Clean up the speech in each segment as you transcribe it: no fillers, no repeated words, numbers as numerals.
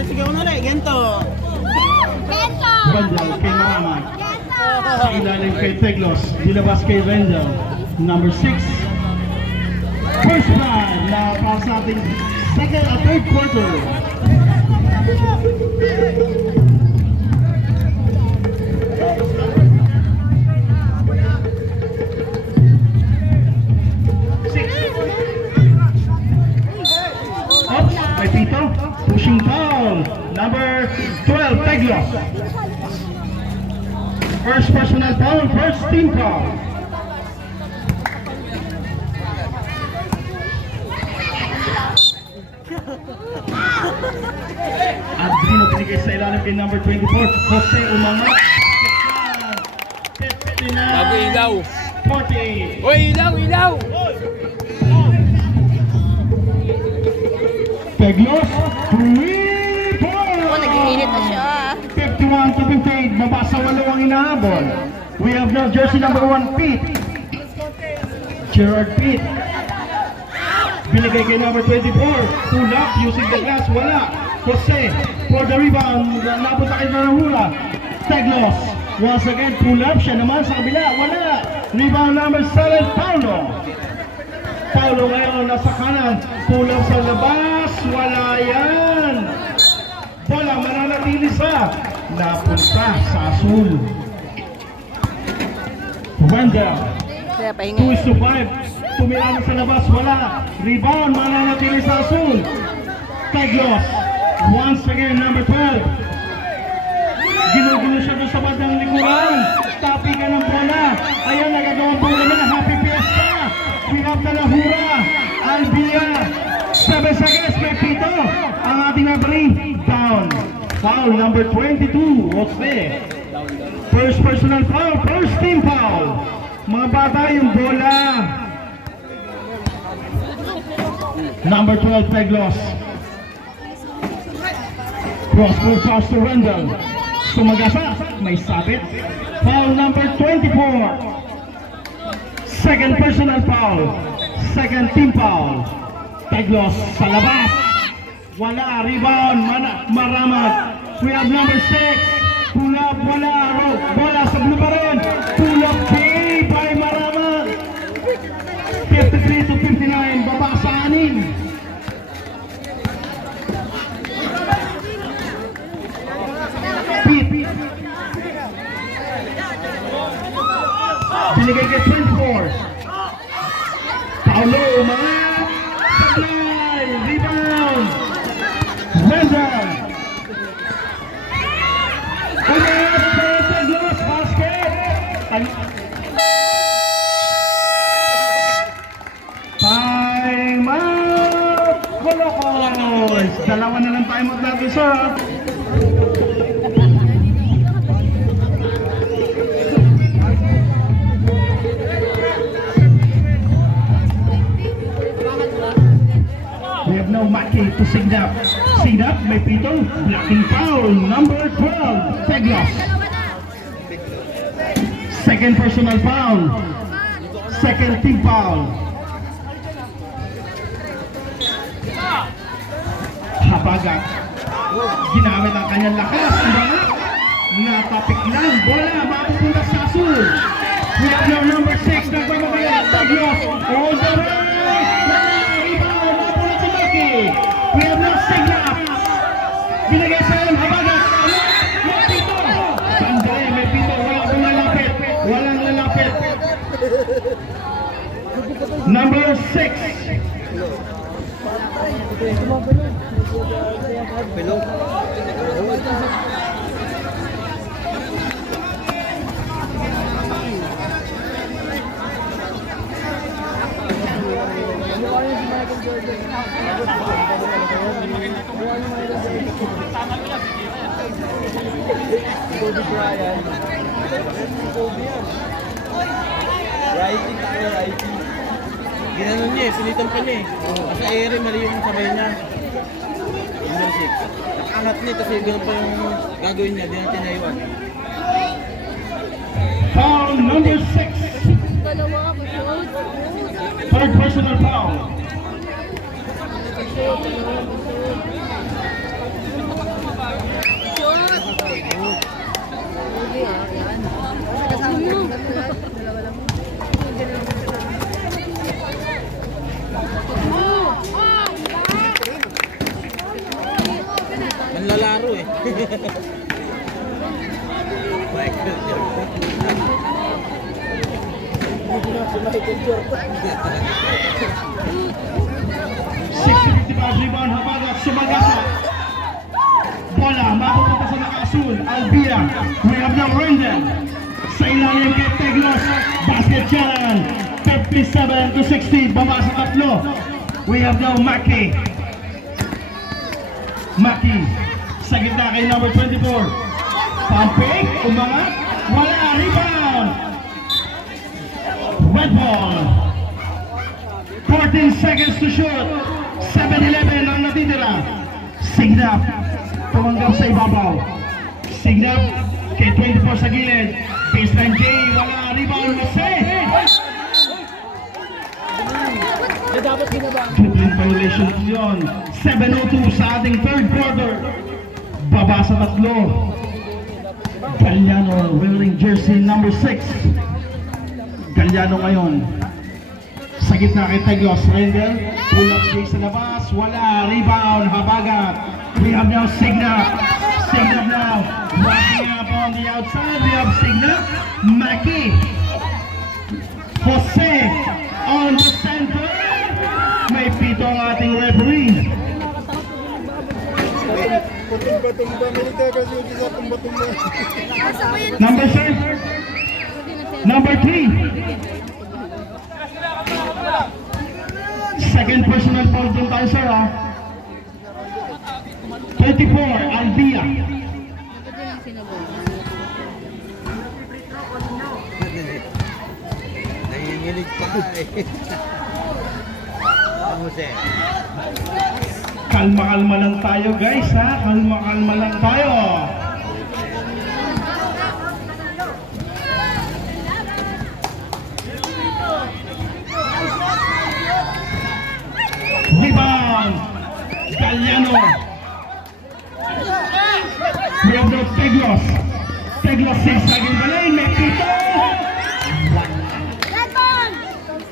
Sigaw na rin, gento. Rendell kay Maraman. Sa ilalim kay Teglos. Dilabas kay Rendell. Number 6. First man na para sa ating second at third quarter. May Tito, pushing foul. Number 12, Teglos. First personal foul, first team foul. Adrino binigay sa ilalim kay number 24, Jose Umangat. Bago ilaw. 48. Uy, ilaw, ilaw! Teglos, 3 points! Oh, nag-iinit na siya. 51 to 58, mabasa 8 ang inahabol. We have now jersey number 1, Pete. Gerard Pete. Binigay kay number 24, pull up, using the glass, wala. Jose, for the rebound, napunta kay Narahula. Teglos, once again, pull up, siya naman sa kabila, wala. Rebound number 7, Paulo. Paulo ngayon nasa kanan, pull up sa labas, wala yan. Bola mananatili sa napunta sa Asul. Wendell, Kaya pahinga. 2-5. Tumira sa labas, wala. Rebound, mananatili sa Asul. Teglos, once again, number 12. Ginugulo siya doon sa bandang likuran. Tapi ka ng bola. Ayan, nagagawang bola na. Happy Fiesta. We have the Lahura. Albia. 7 seconds, may Pito. Ang ating referee, down. Foul number 22, Jose. First personal foul, first team foul. Mga bata, yung bola. Number 12, Teglos. Cross-court pass to Rendell. Sumagasa, may sabit. Foul number 24. Second personal foul. Second team foul. Teglos sa labas. Wala, rebound, Maramat. We have number 6. Pull up, wala, bola sa blue pa rin. Pull up K by Maramat. 53 to 59, baba sa 6. Pete. Binigay kay 24. Paulo, umangat. Supply, rebound. Rendell. Umangat sa Teglos, basket. Time out. Colocos. Dalawa na lang time out natin, sir. We have no Maki to Signap. Signap, may Pito. Blocking foul. Number 12, Teglos. Second personal foul. Second team foul. Habagat. Ginamit ang kanyang lakas. Natapik lang. Bola, mapupunta sa Asul. We have now number 6. Nagmamagaya. Teglos. All the way. We have no Signap. Binigay sa alam, Habagat. May Pito. Sandali, may Pito. Walang lalapit. Walang lalapit. Number 6. Kobe Bryant. Kobe yan. Righty, tayo righty. Ginanon niya eh, pinitan pa niya eh. Kasi ere, mali yung sabay niya. Number 6. Nakangat niya kasi ganun pa yung gagawin niya, di natin naiwan. Foul number 6. Third personal foul. Michael Jordan. 60-55 rebound, Habagat, Sumagasa. Bola, mapupunta sa naka-asul, Albia. We have now Rendell. Sa ilalim kay Teglos, basket challenge. 57-60, baba sa tatlo. We have now Maki. Maki, sa gitna kay number 24. Pumping, umangat, wala, rebound. Red ball. 14 seconds to shoot. 7-11 ang natitira. Signap, tumanggap sa ibabaw. Signap, kay 24 sa gilid. Baseline J, wala, rebound, Mase. Dribbling violation yun. 7:02 sa ating third quarter. Baba sa tatlo. Galliano wearing jersey number 6. Galliano ngayon. Sa gitna kay Teglos, Rendell. Pull up J sa labas. Wala, rebound, Habagat. We have now Signap. Signap now. Wrapping up on the outside. We have Signap. Maki. Jose on the center. May pito ang ating referee. Number sir? Number 3. Second personal foul dun tayo sir ha. 24, Albia. Nanginginig pa eh. Jose. Kalma-kalma lang tayo guys ha. Kalma-kalma lang tayo. Rebound. Galliano. We have no Teglos. Teglos 6 laging balay. May pito.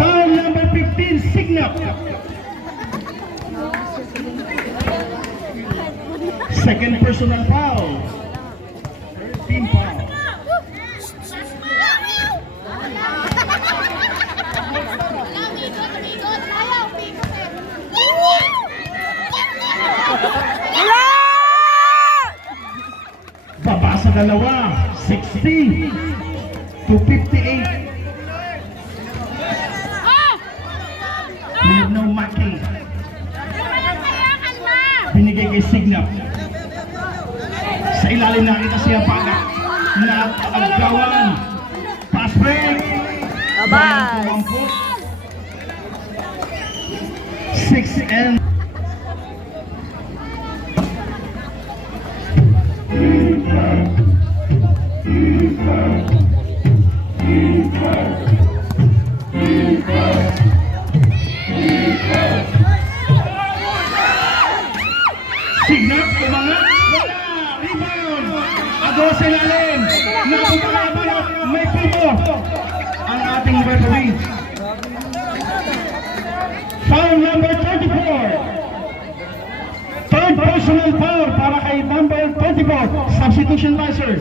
Foul number 15, Signap. Second personal foul. Team foul. Baba sa dalawa. 60 to 58. We have no Maki. Binigay kay Signap. Sa ilalim nakita siya Paga. Nag-agawan. Pass break. Abay. 6 and Signap, umangat, wala, rebound, agos sa ilalim, napapakabalot, may pito, ang ating referee. Foul number 34. Third personal foul para kay number 24, substitution by sir.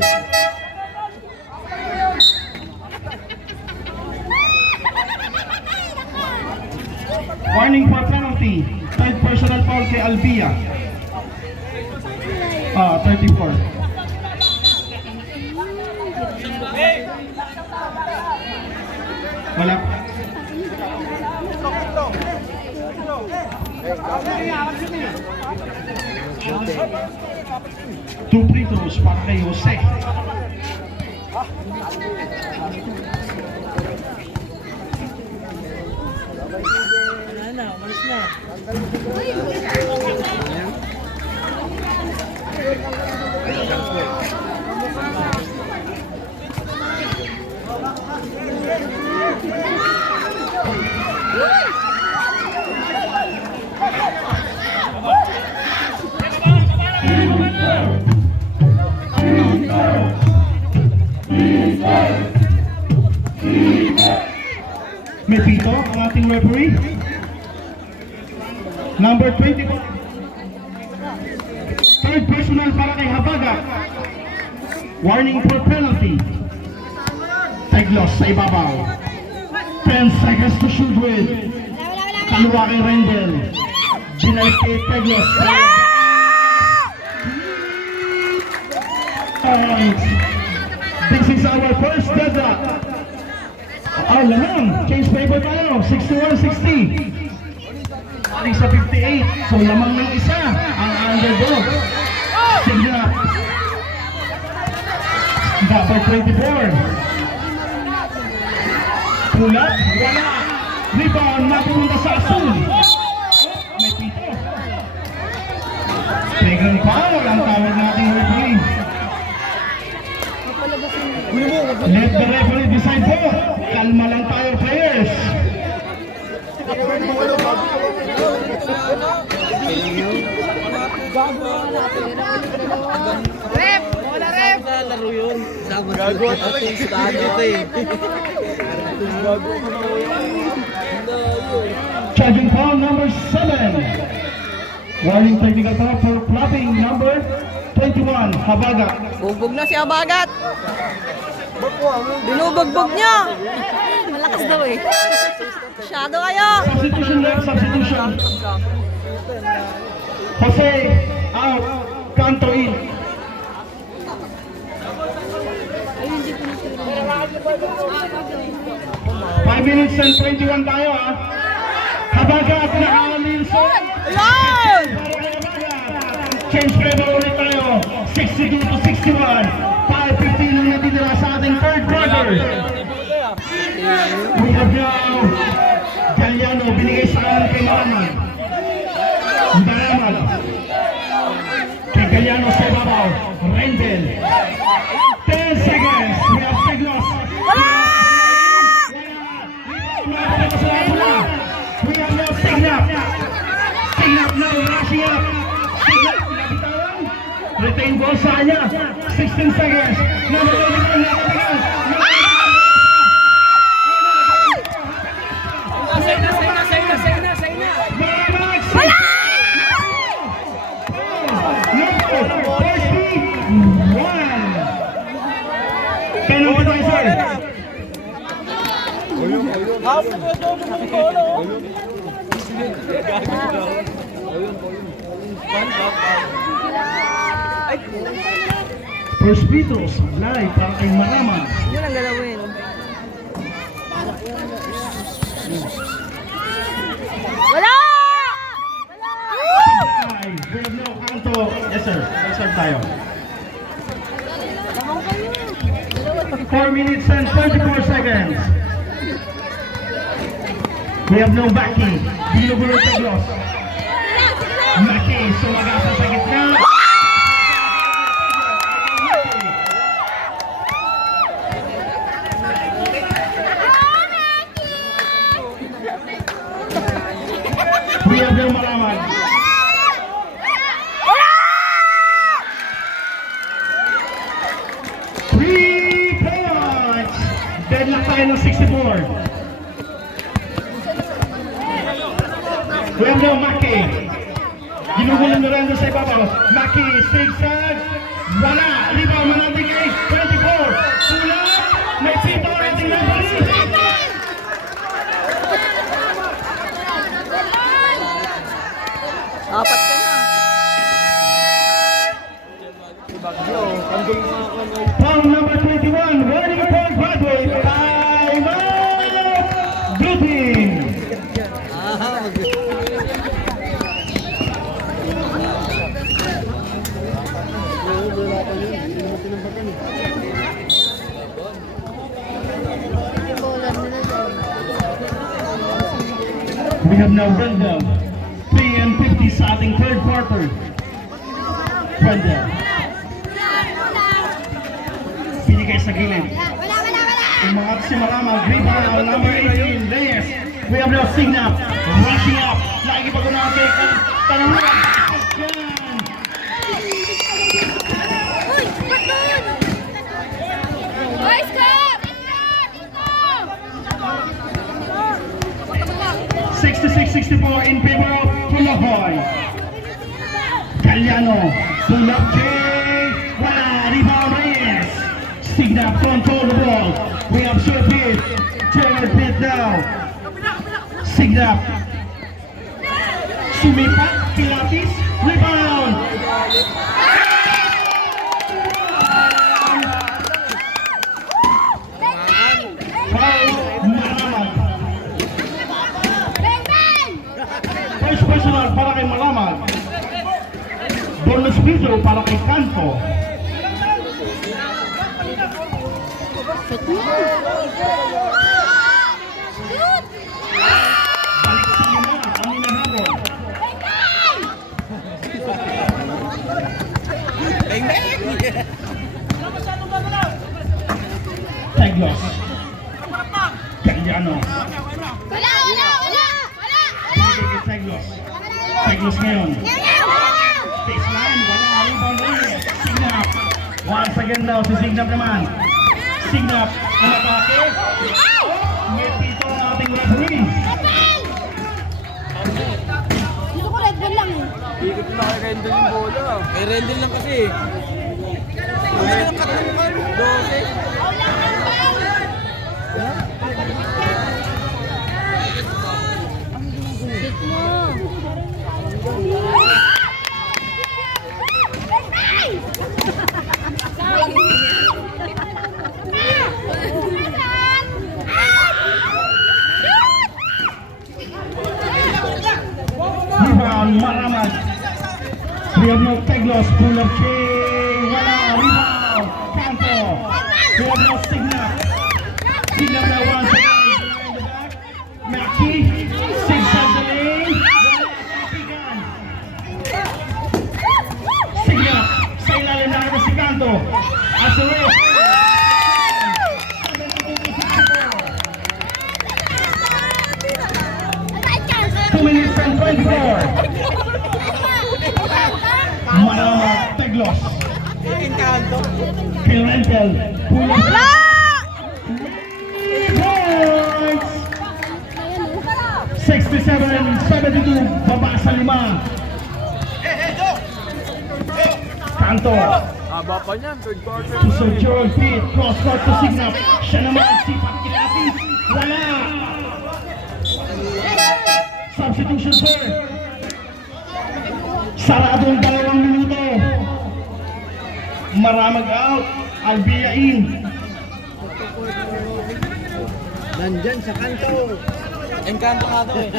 Warning for penalty, third personal foul kay Albia. 34. Wala. Two free throws para kay Jose. Wala na, umalis na. May pito ang ating referee. Number 21. Third personal para kay Habaga. Warning for penalty. Teglos sa ibabaw. 10 seconds to shoot with. Kaliwa kay Rendel. Binalik kay Teglos. Points. This is our first deadlock. Lamang. Change paper tayo. 61-60. Aling sa 58. So lamang ng isa ang underdog. Signa. Dapat 24. Pulat. Wala. Rebound. Napunta sa asul. May pito. Second foul ang tawag nating referee. Let the referee decide po. Kalma lang tayo, players. Rep! Wala rep! Sa laro yun. Gagawa talaga yung stado eh. Charging foul number 7. Warning technical foul for flopping number 21, Habaga. Bugbog na si Abagat. Binubugbog niya. Malakas daw eh. Masyado kayo. Substitution left, substitution. Jose, out. Canto in. Five minutes and 21 tayo ha. Habaga at naka-Nilson. Ayun! Change paper ulit tayo. 62 to 61. 5:15 lang natitira sa ating third quarter. We have now Galliano binigay sa kanan kay Maraman. Maraman. Kay Galliano sa ibabaw. Rendel. 10 seconds. We have Teglos. We have now Signap. Signap now rushing up. Signap. Nabitawan. Retain ball sa kanya. 16 seconds. Number 21. First free throw, sablay para kay Maraman. Yun ang galawin. Wala! Sablay, we have no Canto. Yes sir, yes sir tayo. 4 minutes and 34 seconds. We have no Baki. Binugulo Teglos. Maki, sumagasa sa gitna. We have no Maraman. Three points. Deadlock tayo ng 64. We have no Maki. Ginugulo Miranda sa ibabaw. Maki, zigzag. Wala. Rebound manantig kay 24. Sulat. May pito rating ng balik. Apat ka na. Foul number 21. Warning for Broadway. Time out. Blue team. We have now Rendell. 3 and 50 sa ating third quarter. Rendell. Pinigay sa gilid. Umangat si Marama. Rebound number 18. Reyes. We have now Signap. Rushing up. Lagi pa ko na kay Tanungan. Boys Club! 66-64 in favor of Pumahoy. Galliano. Pull up J. Wala. Rebound Reyes. Signap control the ball. We have Sir Pitt. Gerald Pitt now. Signap. Sumipat. Pilates. Rebound. Foul. Maramag. First personal para kay Maramag. Bonus video para kay Kanto. Balik sa lima ang inahabol. Bang bang! Teglos. Galliano. Bigay kay Teglos. Teglos ngayon. Baseline. Wala. Rebound Reyes. Signap. Once again daw si Signap naman. Signap. Namatake. May pito ang ating referee. Ikot na kay Rendon yung bola. Kay Rendel lang kasi. Ano yung katawan? 12. Rebound, Maramag. We have no Teglos, pull up J. Wala, rebound. Kanto. We have no Signap. Signap na once again. Behind the back. Mackie. Six of the lane. Wala, Kapigan. Signap. Sa ilalim na si Kanto. As a ref. 2 minutes and 24. Maramag, Teglos. Encanto. Pimentel. Pull up. Wala! Points! 67-72. Baba sa 5. Kanto. Haba pa niyan, third quarter. To Sir Gerald Pitt. Cross court to Signap. Siya naman si Pakilatis. Wala. Substitution sir. Saradong 2 minuto. Maramag out. Albia in. Nandyan sa kanto. Encanto nga daw eh.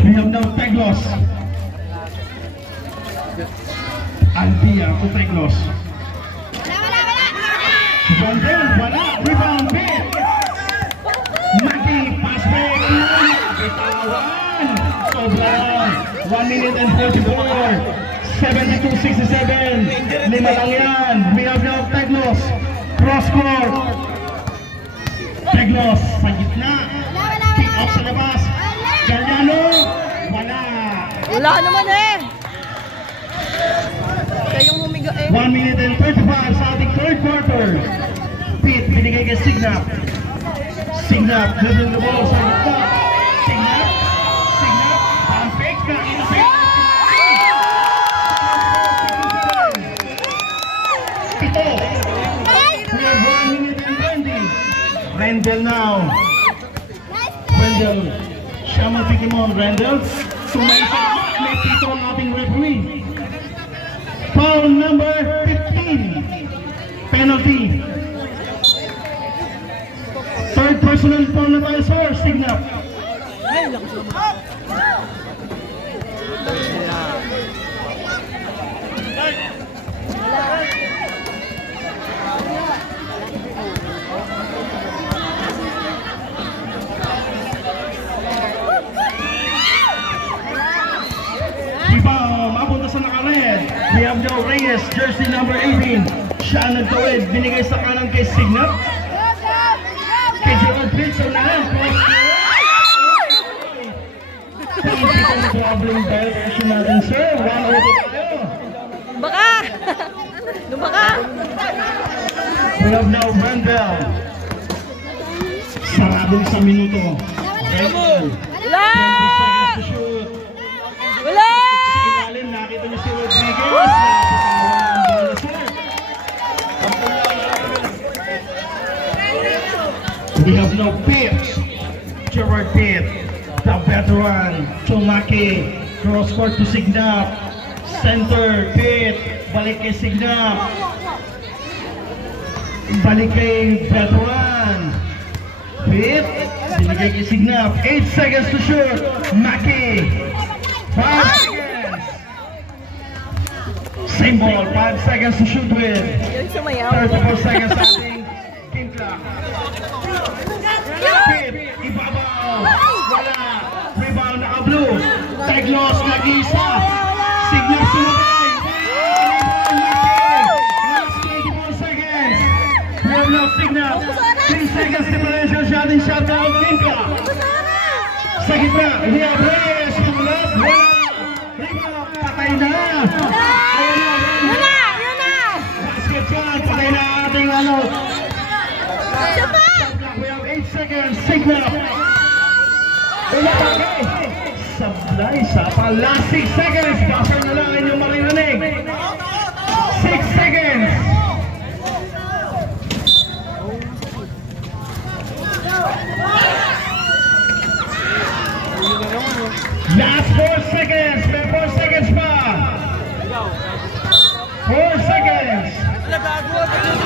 We have no Teglos. Albia to Teglos. Bandel, wala. Rebound bit. Maki, pass break. Bitawan. Sobra lang. 1 minute and 44. 72-67. 5 lang yan. We have now Teglos. Cross court. Teglos sa gitna. Kick out sa labas. Galliano. Wala. Wala naman eh. Siya yung humiga eh. 1 minute and 35 sa ating third quarter. Pitt, binigay kay Signap. Signap, dribbling the ball sa gitna. Signap. Signap. Pump fake. Kain sa ito. We have 1 minute and 20. Rendel now. Rendel. Siya magpikimon. Rendel. Sumaisa. May pito ang ating referee. Foul number 15. Penalty. Third personal foul na tayo sir. Signap. Mapunta sa naka-red. We have Joe Reyes, jersey number 18. Siya ang nagtawid. Binigay sa kanan kay Signap. Kay Gerald Pitt sa unahan. Traveling direction natin, sir. 1-0 tayo. Baka! Lumaka! We have now Brandel. Sarado sa minuto. Brandel. 20 Wala! seconds to shoot. Wala! Sa ilalim, nakita niyo si Rodrigo. seconds. Ball is set. We have no pitch. Gerard Pitt, the veteran. Chumaki, cross court to Signap. Center, Pitt. Balik kay Signap. Balik kay veteran. Pitt, binigay kay Signap. 8 seconds to shoot. Maki. 5 seconds. Same ball, 5 seconds to shoot with. Yung sumayaw. 34 seconds sa ating game clock. Pitt, ibabaw. Wala. Rebound naka-blue. Teglos, nag-isa. Signal sumabay. Last 24 seconds. We have no signal. 3 seconds differential sa ating shutdown game clock. Sa gitna, we have Reyes. Tulad. Wala. Rebound, patay na. Yun na! Yun na! Basket shot, patay na ating ano. Isa pa! We have 8 seconds. Signal. Ilapagay. Sablay sa pa. Last 6 seconds. Buzzer na lang inyong maririnig. 6 seconds. Last 4 seconds. May 4 seconds pa. 4 seconds. Wala, gago.